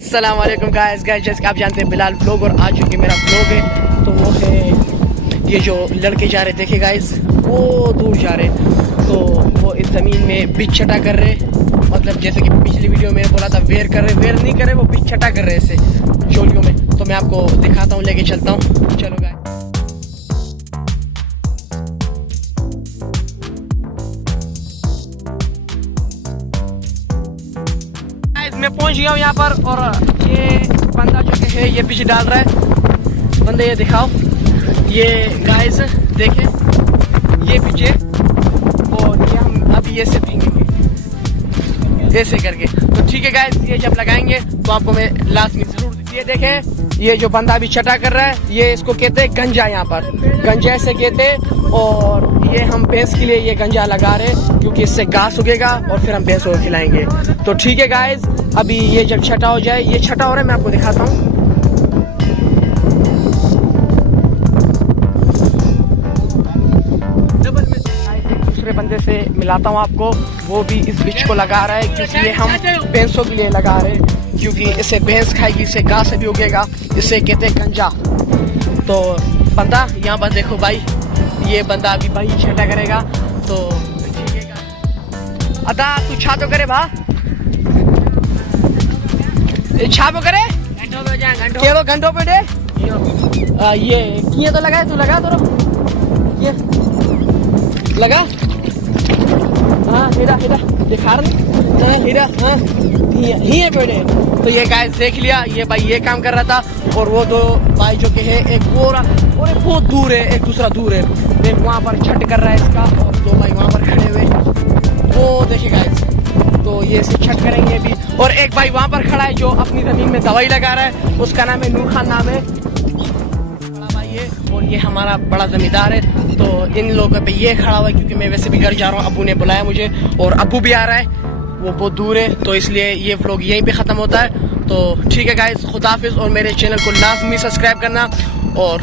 अस्सलाम वालेकुम गाइस जैसे कि आप जानते हैं बिलाल व्लॉग और आज जो कि मेरा व्लॉग है तो वो है ये जो लड़के जा रहे देखे गाइस वो दूर जा रहे तो वो इस ज़मीन में बीच छटा कर रहे मतलब जैसे कि पिछली वीडियो में बोला था वेयर कर रहे वेयर नहीं कर रहे वो बीच छटा कर रहे ऐसे चोलियों में तो मैं आपको दिखाता हूँ लेके चलता हूँ चलो गाइस। मैं पहुंच गया हूँ यहाँ पर और ये बंदा जो है ये पीछे डाल रहा है बंदे ये दिखाओ ये गाइस देखें ये पीछे और ये हम अभी ये से पीएंगे ऐसे करके तो ठीक है गाइस ये जब लगाएंगे तो आपको मैं लास्ट में जरूर ये देखें ये जो बंदा अभी छटा कर रहा है ये इसको कहते हैं गंजा यहाँ पर गंजा ऐसे कहते हैं और ये हम भैंस के लिए ये गंजा लगा रहे हैं क्योंकि इससे घास उगेगा और फिर हम भैंसों को खिलाएंगे तो ठीक है गाइस अभी ये जब छटा हो जाए ये छटा हो रहा है मैं आपको दिखाता हूँ। दूसरे बंदे से मिलाता हूँ आपको वो भी इस बीच को लगा रहा है क्योंकि ये हम भैंसों के लिए लगा रहे हैं क्योंकि इससे भैंस खाएगी इससे घास भी उगेगा इससे कहते हैं गंजा। तो बंदा यहाँ पर देखो भाई ये बंदा अभी भाई छटा करेगा तो ठीक है अदा तू छा तो करे भा छापो करे घंटों घंटों पे दे ये किए तो लगा तू लगा तो ये लगा हाँ हीरा हीरा दिखा रहा हीरा हाँ ही पे दे तो ये गाइस देख लिया ये भाई ये काम कर रहा था और वो दो भाई जो के है एक वो और एक बहुत दूर है एक दूसरा दूर है देख वहाँ पर छट कर रहा है इसका और दो भाई वहाँ पर खड़े हुए वो देखिए गाइस तो ये इसे छट करेंगे अभी और एक भाई वहाँ पर खड़ा है जो अपनी जमीन में दवाई लगा रहा है उसका नाम है नूर खान नाम है बड़ा भाई है और ये हमारा बड़ा जमींदार है तो इन लोगों पे ये खड़ा हुआ है क्योंकि मैं वैसे भी घर जा रहा हूँ अबू ने बुलाया मुझे और अबू भी आ रहा है वो बहुत दूर है तो इसलिए ये व्लॉग यहीं पे ख़त्म होता है तो ठीक है गाइस खुदा हाफिज़ और मेरे चैनल को लाजमी सब्सक्राइब करना और